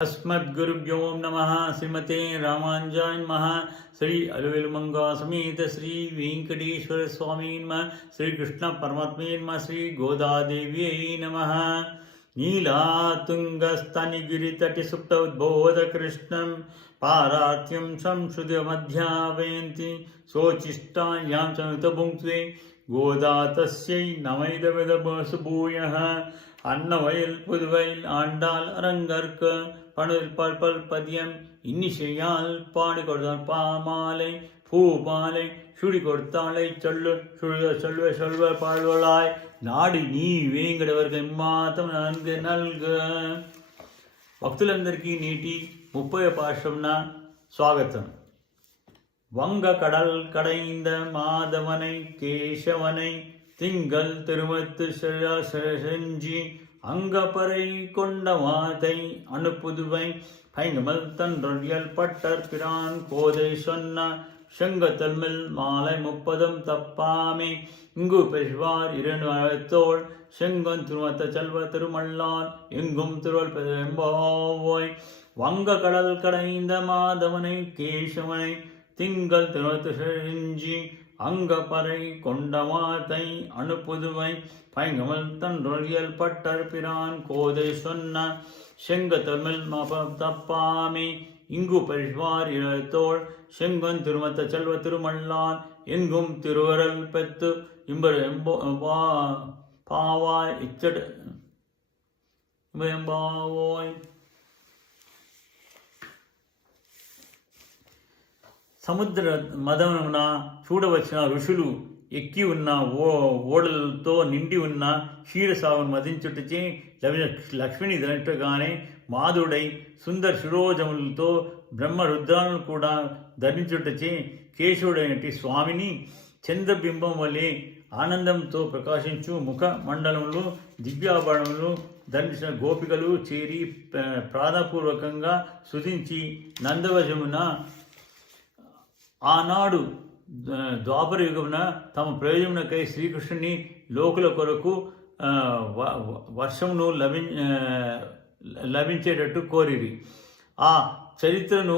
अस्मद्गुरुभ्यो नमः। श्रीमते रामानुजाय नमः। श्री अलवेलुमंगा समेत श्री वेंकटेश्वर स्वामी नमः। श्री कृष्ण परमात्मे नमः। श्री गोदादेव्यै नमः। नीलातुङ्गस्तनिगिरितटिसुप्त उद्बोध कृष्णं पारात्यं संश्रुतिमध्यापयन्ति सोचिष्टायां सनुतभुङ्क्ते गोदा तस्यै नमैदमिदभूयः அன்னவயல் புதுவையில் ஆண்டாள் அரங்கற்க பணில் பல்பல் பதியம் இன்னிசையால் பாடி கொடுத்தாள் பாமாலை பூமாலை சுடி கொடுத்தாளை சொல்லு சொல்வ சொல்வ பாழ்வளாய் నాడి నీ వేంగడవరకు మాతం నన్గ నల్గ. భక్తులందరికీ నేటి 30వ పాశంన స్వాగతం. వంగ కడల్ కడైంద మాధవனை కేశవனை திங்கள் திருமத்து செஞ்சி அங்கப்பறை கொண்ட மாதை அணுப்புதுவை பைங்கமல் தன்றொழியல் பட்டர் பிரான் கோதை சொன்ன செங்கத்தல்மில் மாலை 30 தப்பாமே இங்கு பெறுவார் 2 செங்கன் திருமத்த செல்வ திருமல்லான் எங்கும் திருவள் பெரும்பாவோய் வங்க கடல் கடைந்த மாதவனை கேசவனை திங்கள் திருமத்து செஞ்சி அங்கப்பறை கொண்ட மாதை அணுப்புதுவை பைங்கமல் தன்றொழியல் பட்டர் பிரான் கோதை சொன்ன செங்கத்தமிழ் தப்பாமே இங்கு பரிவார் 2 செங்கன் திருமத்த செல்வ திருமல்லான் எங்கும் திருவரல் பெத்து இம்பர் பாவாய் இச்சடு எம்பாவோய். సముద్ర మదమున చూడవచ్చిన ఋషులు ఎక్కి ఉన్న ఓడలతో నిండి ఉన్న క్షీరసాగును మదించుటచే లక్ష్మిని ధరించగానే మాధుడై సుందర శిరోజములతో బ్రహ్మరుద్రాలను కూడా ధరించుటచే కేశవుడైనటి స్వామిని చంద్రబింబం వలె ఆనందంతో ప్రకాశించు ముఖ మండలంలో దివ్యాభరణములు ధరించిన గోపికలు చేరి ప్రాణపూర్వకంగా స్తుతించి నందవజమున ఆనాడు ద్వాపర యుగమున తమ ప్రయోజనకై శ్రీకృష్ణుని లోకుల కొరకు వర్షమును లభించేటట్టు కోరిరి. ఆ చరిత్రను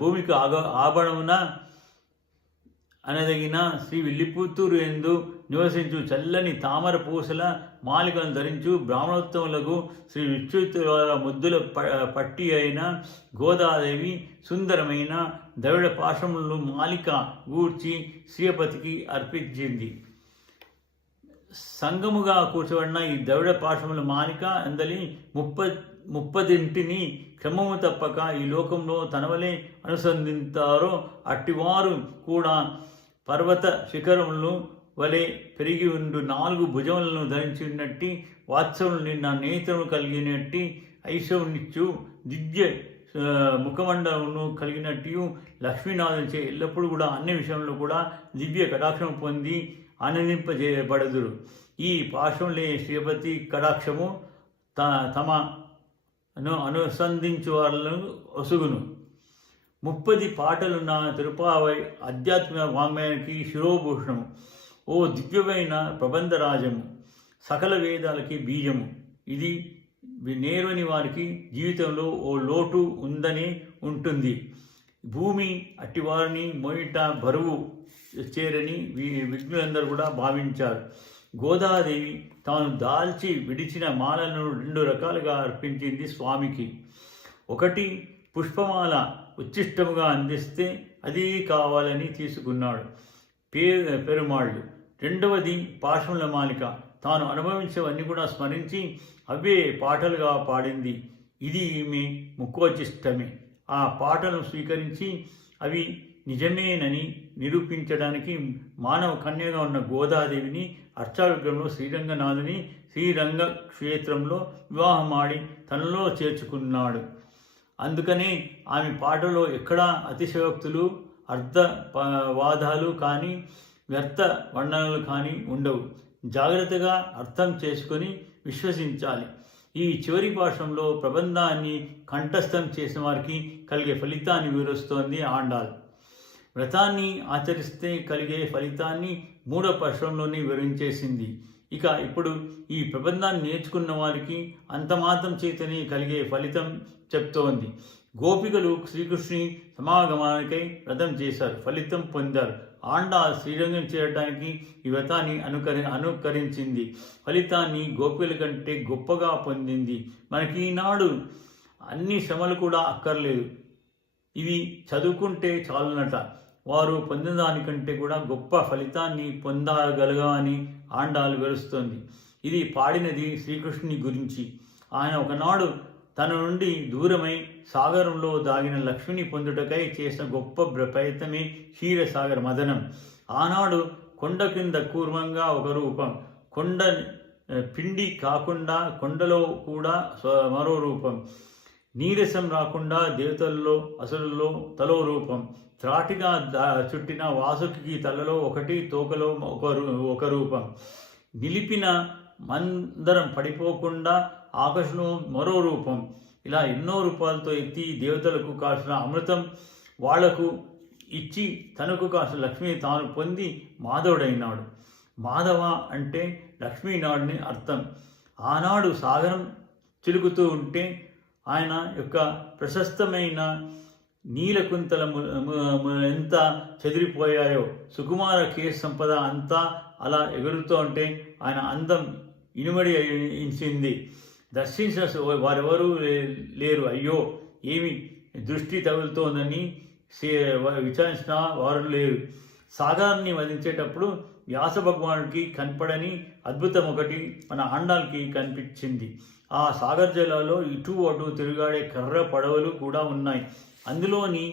భూమికి ఆభరణమున అనదగిన శ్రీ విల్లిపుత్తూరు ఎందు నివసించు చల్లని తామర పూసల మాలికను ధరించు బ్రాహ్మణోత్తములకు శ్రీ విచ్యుతుల ముద్దుల పట్టి అయిన గోదాదేవి సుందరమైన ద్రవిడ పాశములను మాలిక గూర్చి శ్రీపతికి అర్పించింది. సంగముగా కూర్చోబడిన ఈ ద్రవిడ పాశముల మాలిక అందలి 30 క్రమము తప్పక ఈ లోకంలో తనవలే అనుసంధింతారో అట్టివారు కూడా పర్వత శిఖరములను వలె పెరిగి ఉండు 4 భుజములను ధరించి ఉన్నట్టి వాత్సములు నిన్న నేత్రము కలిగినట్టి ఐశ్వర్యనిచ్చు దివ్య ముఖమండలమును కలిగినట్టు లక్ష్మీనాథునిచే ఎల్లప్పుడూ కూడా అన్ని విషయంలో కూడా దివ్య కటాక్షము పొంది ఆనందింపజేయబడదురు. ఈ పాశంలే శ్రీపతి కటాక్షము తమ అనుసంధించు వాళ్ళను ఒసుగును. 30 పాటలున్న తిరుపావై ఆధ్యాత్మిక వాంగ్మయానికి శిరోభూషణము. ఓ దివ్యమైన ప్రబంధరాజము, సకల వేదాలకి బీజము. ఇది నేర్వని వారికి జీవితంలో ఓ లోటు ఉందని ఉంటుంది. భూమి అట్టివారిని మోయిట బరువు చేరని విజ్ఞులందరూ కూడా భావించారు. గోదాదేవి తాను దాల్చి విడిచిన మాలను 2 రకాలుగా అర్పించింది స్వామికి. 1 పుష్పమాల ఉచ్చిష్టముగా అందిస్తే అది కావాలని తీసుకున్నాడు పెరుమాళ్ళు. 2వది పాశముల మాలిక. తాను అనుభవించేవన్నీ కూడా స్మరించి అవే పాటలుగా పాడింది. ఇది ఈమె ముఖోచిష్టమే. ఆ పాటలను స్వీకరించి అవి నిజమేనని నిరూపించడానికి మానవ కన్యగా ఉన్న గోదాదేవిని అష్టావిగ్రహంలో శ్రీరంగనాథుని శ్రీరంగ క్షేత్రంలో వివాహమాడి తనలో చేర్చుకున్నాడు. అందుకనే ఆమె పాటలో ఎక్కడా అతిశయోక్తులు అర్థవాదాలు కానీ వ్యర్థ వర్ణనలు కానీ ఉండవు. జాగ్రత్తగా అర్థం చేసుకొని విశ్వసించాలి. ఈ చివరి పాఠంలో ప్రబంధాన్ని కంఠస్థం చేసిన వారికి కలిగే ఫలితాన్ని వివరిస్తోంది ఆండాళ్. వ్రతాన్ని ఆచరిస్తే కలిగే ఫలితాన్ని 3వ పర్వంలోనే వివరించేసింది. ఇక ఇప్పుడు ఈ ప్రబంధాన్ని నేర్చుకున్న వారికి అంతమాత్రం చేతనే కలిగే ఫలితం చెప్తోంది. గోపికలు శ్రీకృష్ణుని సమాగమానికై వ్రతం చేశారు, ఫలితం పొందారు. ఆండాళ్ శ్రీరంగం చేయడానికి ఈ వ్రతాన్ని అనుకరించింది, ఫలితాన్ని గోపికల కంటే గొప్పగా పొందింది. మనకి ఈనాడు అన్ని శ్రమలు కూడా అక్కర్లేదు, ఇవి చదువుకుంటే చాలునట. వారు పొందిన దానికంటే కూడా గొప్ప ఫలితాన్ని పొందగలగని ఆండాళ్ వివరిస్తోంది. ఇది పాడినది శ్రీకృష్ణుని గురించి. ఆయన ఒకనాడు తన నుండి దూరమై సాగరంలో దాగిన లక్ష్మిని పొందుటకై చేసిన గొప్ప ప్రయత్నమే క్షీరసాగర మదనం. ఆనాడు కొండ కింద కూర్మంగా ఒక రూపం, కొండ పిండి కాకుండా కొండలో కూడా మరో రూపం, నీరసం రాకుండా దేవతల్లో అసురుల్లో తలో రూపం, త్రాటిగా చుట్టిన వాసుకి తలలో ఒకటి, తోకలో ఒక రూపం, నిలిపిన మందరం పడిపోకుండా ఆకాశంలో మరో రూపం, ఇలా ఎన్నో రూపాలతో ఎత్తి దేవతలకు కాసిన అమృతం వాళ్లకు ఇచ్చి తనకు కాసిన లక్ష్మి తాను పొంది మాధవుడైనాడు. మాధవ అంటే లక్ష్మీనాడుని అర్థం. ఆనాడు సాగరం చిలుకుతూ ఉంటే ఆయన యొక్క ప్రశస్తమైన నీలకుంతల ఎంత చెదిరిపోయాయో, సుకుమార కేశ సంపద అంతా అలా ఎగురుతూ ఉంటే ఆయన అందం ఇనుమడి ఇంచింది. దర్శించిన వారెవరూ లేరు. అయ్యో ఏమి దృష్టి తగులుతోందని విచారించిన వారు లేరు. సాగరాన్ని వధించేటప్పుడు వ్యాస భగవానుడికి కనపడని అద్భుతం ఒకటి మన ఆండాల్కి కనిపించింది. ఆ సాగర్ జలాల్లో ఇటు అటు తిరుగాడే కర్ర పడవలు కూడా ఉన్నాయి. అందులోని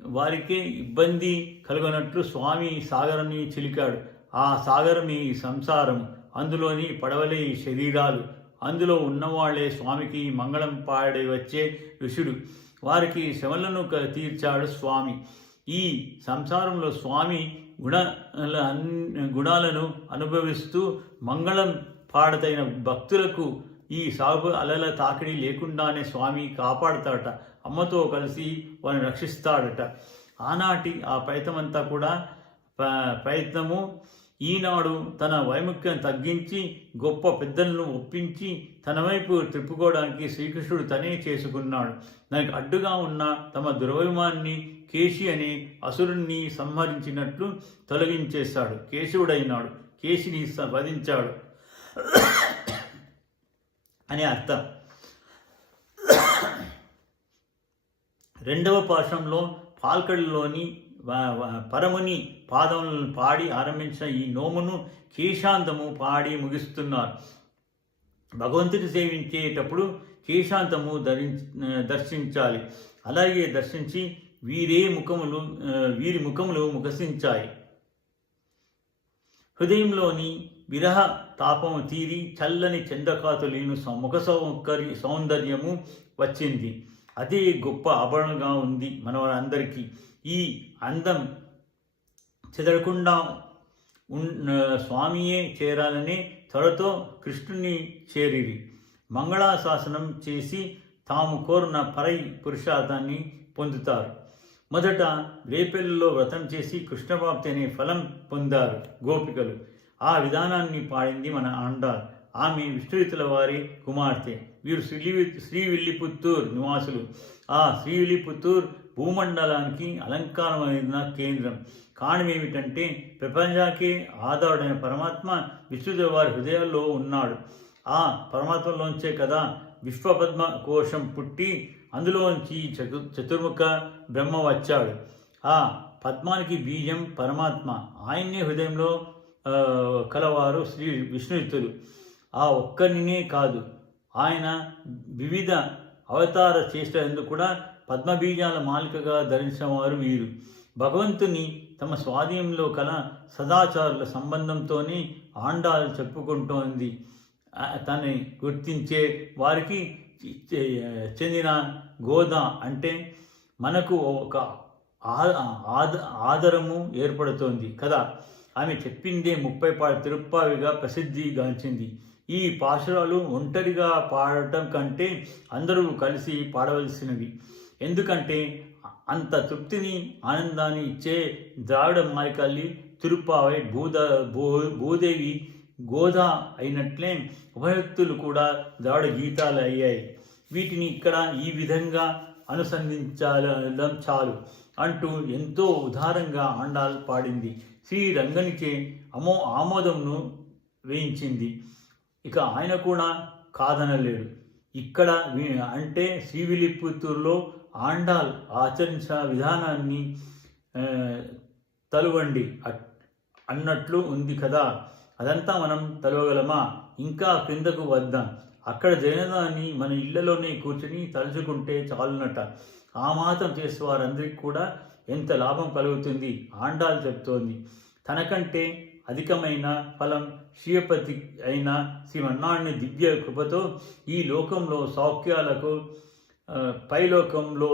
వారికే ఇబ్బంది కలుగునట్లు స్వామి సాగరాన్ని చిలికాడు. ఆ సాగరమే సంసారం, అందులోని పడవలే శరీరాలు, అందులో ఉన్నవాళ్లే స్వామికి మంగళం పాడి వచ్చే ఋషుడు. వారికి శ్రమలను తీర్చాడు స్వామి. ఈ సంసారంలో స్వామి గుణాలను అనుభవిస్తూ మంగళం పాడతైన భక్తులకు ఈ సాగు అలల తాకిడి లేకుండానే స్వామి కాపాడుతాడట. అమ్మతో కలిసి వారిని రక్షిస్తాడట. ఆనాటి ఆ ప్రయత్నమంతా కూడా ప్రయత్నము ఈనాడు తన వైముఖ్యం తగ్గించి గొప్ప పెద్దలను ఒప్పించి తన వైపు తిప్పుకోవడానికి శ్రీకృష్ణుడు తనే చేసుకున్నాడు. దానికి అడ్డుగా ఉన్న తమ దురభిమాన్ని కేశి అనే అసురుణ్ణి సంహరించినట్లు తొలగించేశాడు. కేశవుడైనాడు, కేశిని వధించాడు అనే అర్థం. రెండవ పాఠంలో పాల్కడిలోని పరముని పాదములను పాడి ఆరంభించిన ఈ నోమును కేశాంతము పాడి ముగిస్తున్నారు. భగవంతుని సేవించేటప్పుడు కేశాంతము దర్శించాలి. అలాగే దర్శించి వీరి ముఖములు ముఖసించాయి. హృదయంలోని విరహ తాపము తీరి చల్లని చంద్రకాతులీను ముఖ సౌందర్యము వచ్చింది. అదే గొప్ప ఆభరణంగా ఉంది మనవారందరికీ. ఈ అందం చెదరకుండా స్వామియే చేరాలనే త్వరతో కృష్ణుని చేరిరి. మంగళాశాసనం చేసి తాము కోరిన పరై పురుషార్థాన్ని పొందుతారు. మొదట రేపెల్లులో వ్రతం చేసి కృష్ణప్రాప్తి అనే ఫలం పొందారు గోపికలు. ఆ విధానాన్ని పాడింది మన ఆండాళ్. ఆమె విష్ణువితుల వారి కుమార్తె. వీరు శ్రీవిల్లిపుత్తూర్ నివాసులు. ఆ శ్రీవిల్లిపుత్తూర్ భూమండలానికి అలంకారమైన కేంద్రం. కారణమేమిటంటే ప్రపంచానికే ఆధారుడైన పరమాత్మ విష్ణుదేవ వారి హృదయాల్లో ఉన్నాడు. ఆ పరమాత్మలోంచే కదా విశ్వపద్మ కోశం పుట్టి అందులోంచి చతుర్ముఖ బ్రహ్మ వచ్చాడు. ఆ పద్మానికి బీజం పరమాత్మ. ఆయన్నే హృదయంలో కలవారు శ్రీ విష్ణుయుతులు. ఆ ఒక్కరినే కాదు, ఆయన వివిధ అవతార చేష్టలందుకు కూడా పద్మబీజాల మాలికగా ధరించిన వారు వీరు. భగవంతుని తమ స్వాధీనంలో కల సదాచారుల సంబంధంతోనే ఆండాళ్ చెప్పుకుంటోంది. తనని గుర్తించే వారికి చెందిన గోద అంటే మనకు ఒక ఆదరము ఏర్పడుతోంది కదా. ఆమె చెప్పిందే 30 పాట తిరుప్పావిగా ప్రసిద్ధిగాంచింది. ఈ పాశురాలు ఒంటరిగా పాడటం కంటే అందరూ కలిసి పాడవలసినవి. ఎందుకంటే అంత తృప్తిని ఆనందాన్ని ఇచ్చే ద్రావిడ మాలికల్లి తిరుప్పావై భూదేవి గోదా అయినట్లే ఉపనిషత్తులు కూడా ద్రావిడ గీతాలు అయ్యాయి. వీటిని ఇక్కడ ఈ విధంగా అనుసంధించడం చాలు అంటూ ఎంతో ఉదారంగా ఆండాల్ పాడింది. శ్రీరంగనిచే ఆమోదంను వేయించింది. ఇక ఆయన కూడా కాదనలేడు. ఇక్కడ అంటే శ్రీవిల్లిపుత్తూరులో ఆండాల్ ఆచరించిన విధానాన్ని తలువండి అన్నట్లు ఉంది కదా. అదంతా మనం తలవగలమా? ఇంకా క్రిందకు వద్దాం. అక్కడ జైనదాన్ని మన ఇళ్లలోనే కూర్చుని తలుచుకుంటే చాలునట. ఆ మాత్రం చేసే వారందరికీ కూడా ఎంత లాభం కలుగుతుంది ఆండాల్ చెప్తోంది. తనకంటే అధికమైన ఫలం శ్రీపతి అయిన శ్రీమన్నారాయణ దివ్య కృపతో ఈ లోకంలో సౌఖ్యాలకు పైలోకంలో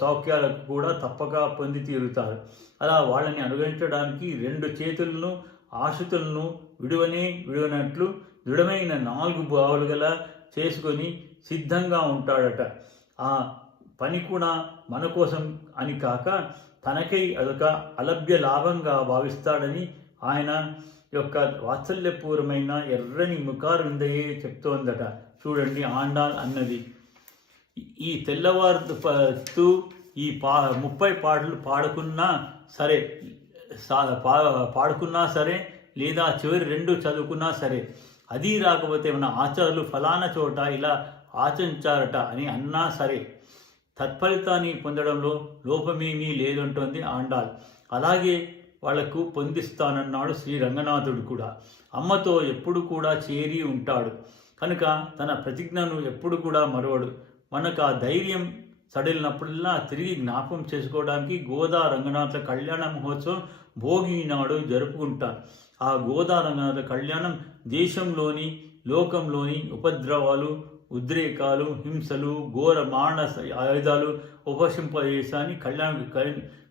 సౌఖ్యాలకు కూడా తప్పక పొంది తీరుతారు. అలా వాళ్ళని అనుగ్రహించడానికి 2 చేతులను ఆశ్రితులను విడువనట్లు దృఢమైన 4 బావులు గల చేసుకొని సిద్ధంగా ఉంటాడట. ఆ పని కూడా మన కోసం అని కాక తనకై అదొక అలభ్య లాభంగా భావిస్తాడని ఆయన యొక్క వాత్సల్యపూర్వమైన ఎర్రని ముఖారుందయే చెప్తోందట. చూడండి ఆండాల్ అన్నది. ఈ తెల్లవారుతూ ఈ 30 పాటలు పాడుకున్నా సరే లేదా చివరి 2 చదువుకున్నా సరే, అది రాకపోతే మన ఆచార్యులు ఫలానా చోట ఇలా ఆచరించారట అని అన్నా సరే తత్ఫలితాన్ని పొందడంలో లోపమేమీ లేదంటోంది ఆండాల్. అలాగే వాళ్లకు పొందిస్తానన్నాడు శ్రీ రంగనాథుడు కూడా. అమ్మతో ఎప్పుడు కూడా చేరి ఉంటాడు కనుక తన ప్రతిజ్ఞను ఎప్పుడు కూడా మరవడు. మనకు ఆ ధైర్యం సడలినప్పుడల్లా తిరిగి జ్ఞాపకం చేసుకోవడానికి గోదా రంగనాథ కళ్యాణ మహోత్సవం భోగి నాడు జరుపుకుంటారు. ఆ గోదా రంగనాథ కళ్యాణం దేశంలోని లోకంలోని ఉపద్రవాలు, ఉద్రేకాలు, హింసలు, ఘోర మానస ఆయుధాలు ఉపశింపజేసాన్ని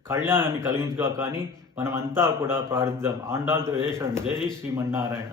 కళ్యాణాన్ని కలిగించుగా కానీ మనమంతా కూడా ప్రార్థిద్దాం. ఆండాల్తో వేషం. జై శ్రీమన్నారాయణ.